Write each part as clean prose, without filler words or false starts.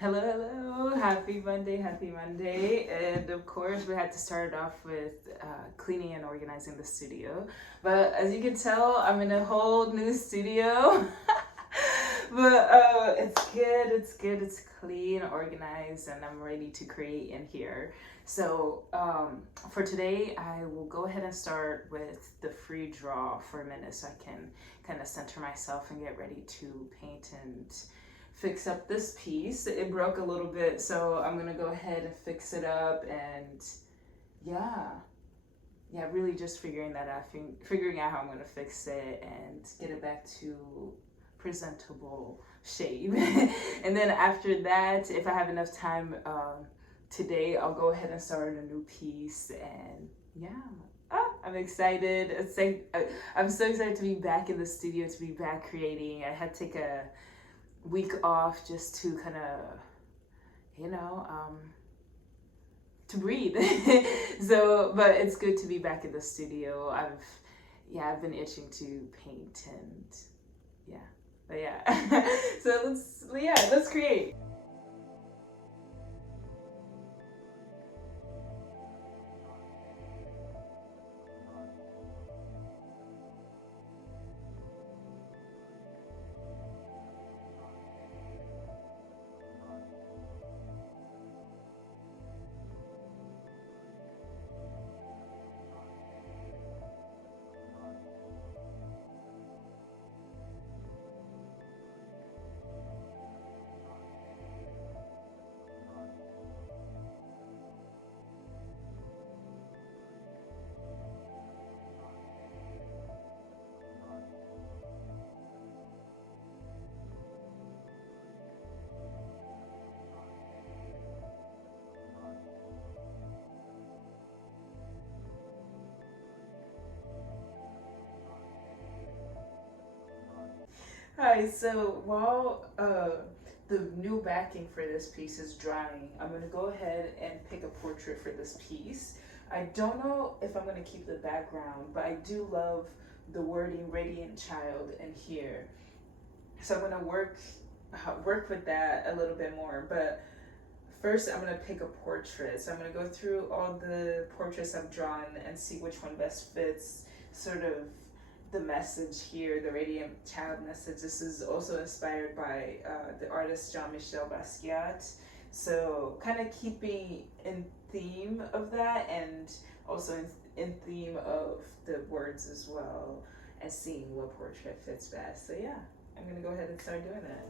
Hello, hello. Happy Monday, happy Monday. And of course, we had to start off with cleaning and organizing the studio. But as you can tell, I'm in a whole new studio. But it's good, it's clean, organized, and I'm ready to create in here. So for today, I will go ahead and start with the free draw for a minute so I can kind of center myself and get ready to paint and fix up this piece. It broke a little bit, so I'm gonna go ahead and fix it up. And yeah, really just figuring that out, figuring out how I'm gonna fix it and get it back to presentable shape. And then after that, if I have enough time today, I'll go ahead and start a new piece. And yeah, I'm excited. I'm so excited to be back in the studio, to be back creating. I had to take a week off just to kind of, you know, to breathe. So, but it's good to be back in the studio. I've been itching to paint and yeah, but yeah. So let's create. Hi, so while the new backing for this piece is drying, I'm going to go ahead and pick a portrait for this piece. I don't know if I'm going to keep the background, but I do love the wording Radiant Child in here. So I'm going to work with that a little bit more. But first, I'm going to pick a portrait. So I'm going to go through all the portraits I've drawn and see which one best fits sort of the message here, the Radiant Child message. This is also inspired by the artist Jean-Michel Basquiat. So kind of keeping in theme of that, and also in theme of the words as well, and seeing what portrait fits best. So yeah, I'm gonna go ahead and start doing that.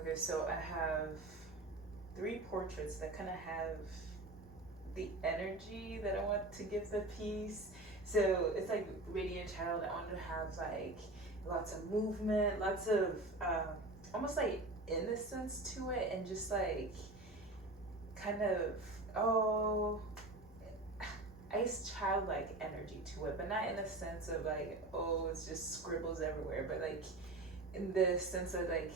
Okay, so I have three portraits that kind of have the energy that I want to give the piece. So it's like Radiant Child. I want to have like lots of movement, lots of almost like innocence to it, and just like kind of, oh, I guess childlike energy to it, but not in the sense of like, oh, it's just scribbles everywhere, but like in the sense of like,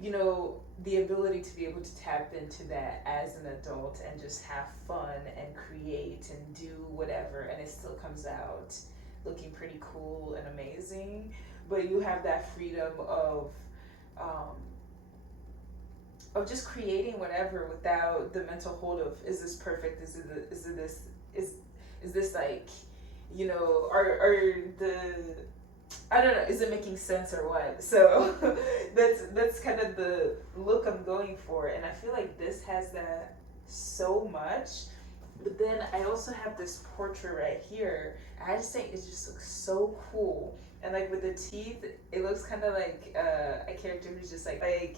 you know, the ability to be able to tap into that as an adult and just have fun and create and do whatever, and it still comes out looking pretty cool and amazing. But you have that freedom um, of just creating whatever without the mental hold of, is this perfect? Is this like, you know, are the, I don't know, is it making sense or what? So that's kind of the look I'm going for, and I feel like this has that so much. But then I also have this portrait right here. I just think it just looks so cool. And like with the teeth, it looks kind of like a character who's just like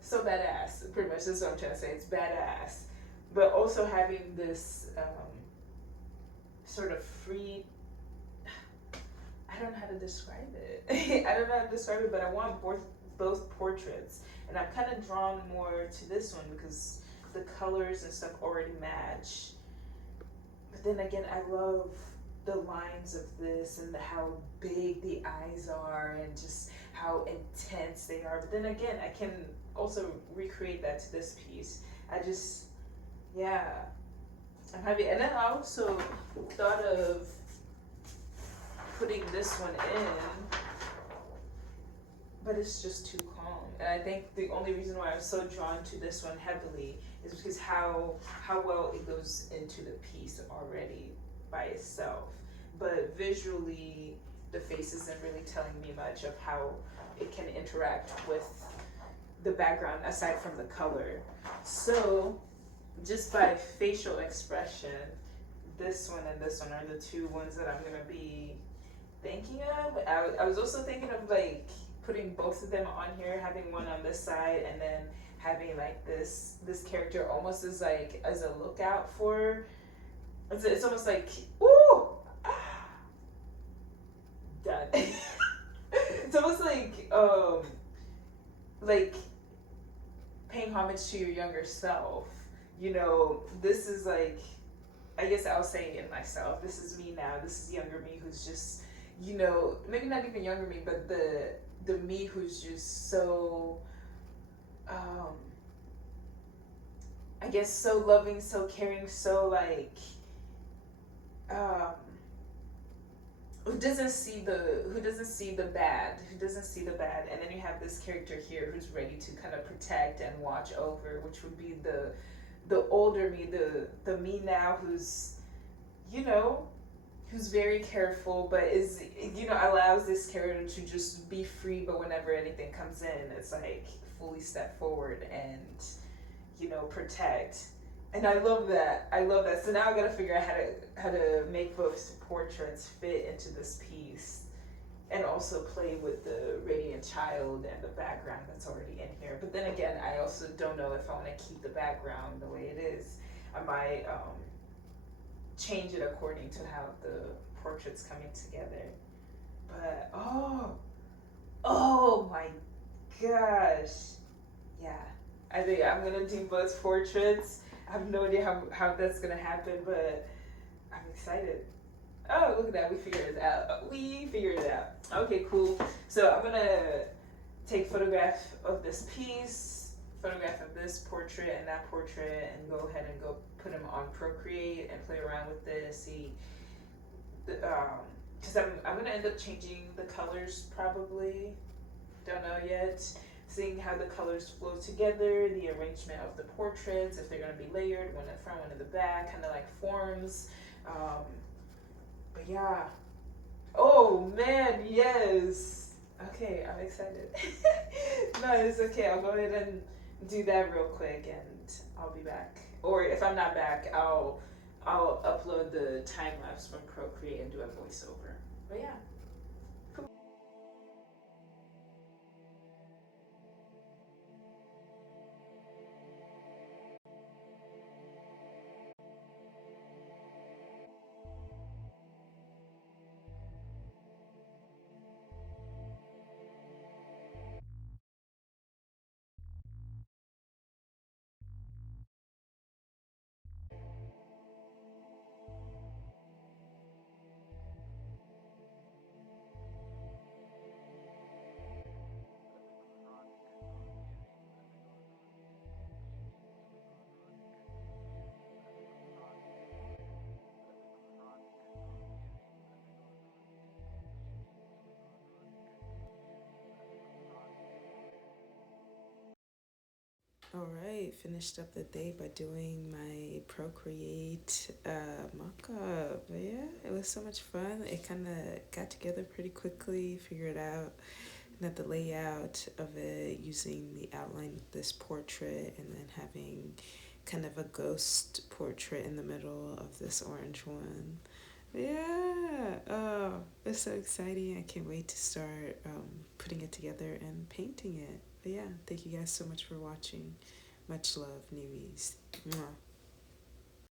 so badass. Pretty much, that's what I'm trying to say. It's badass, but also having this sort of free. I don't know how to describe it. I don't know how to describe it, but I want both portraits, and I'm kind of drawn more to this one because the colors and stuff already match. But then again, I love the lines of this and how big the eyes are and just how intense they are. But then again, I can also recreate that to this piece. I just, yeah, I'm happy. And then I also thought of putting this one in, but it's just too calm. And I think the only reason why I'm so drawn to this one heavily is because how well it goes into the piece already by itself. But visually, the face isn't really telling me much of how it can interact with the background aside from the color. So just by facial expression, this one and this one are the two ones that I'm gonna be thinking of. I was also thinking of like putting both of them on here, having one on this side and then having like this character almost as like as a lookout for. It's almost like ooh, done. It's almost like paying homage to your younger self. You know, this is like, I guess I'll say it myself. This is me now. This is younger me who's just, you know, maybe not even younger me, but the me who's just so, I guess so loving, so caring, so like, who doesn't see the bad, and then you have this character here who's ready to kind of protect and watch over, which would be the older me, the me now who's, you know, who's very careful, but is, you know, allows this character to just be free, but whenever anything comes in, it's like fully step forward and, you know, protect. And I love that. So now I gotta figure out how to make both portraits fit into this piece, and also play with the radiant child and the background that's already in here. But then again, I also don't know if I want to keep the background the way it is. I might change it according to how the portrait's coming together. But oh my gosh, yeah. I think I'm gonna do both portraits. I have no idea how that's gonna happen, but I'm excited. Oh, look at that, we figured it out. Okay, cool. So I'm gonna take photograph of this piece, photograph of this portrait and that portrait, and go ahead and go put them on Procreate and play around with this, see, because I'm gonna end up changing the colors probably, don't know yet. Seeing how the colors flow together, the arrangement of the portraits, if they're gonna be layered, one in the front, one in the back, kind of like forms. But yeah. Oh man, yes. Okay, I'm excited. No, it's okay. I'll go ahead and do that real quick, and I'll be back. Or if I'm not back, I'll upload the time lapse from Procreate and do a voiceover. But yeah. All right, finished up the day by doing my Procreate mock-up. But yeah, it was so much fun. It kind of got together pretty quickly, figured out that the layout of it using the outline of this portrait and then having kind of a ghost portrait in the middle of this orange one. Yeah, oh, it's so exciting. I can't wait to start putting it together and painting it. But yeah, thank you guys so much for watching. Much love, newbies. Mwah.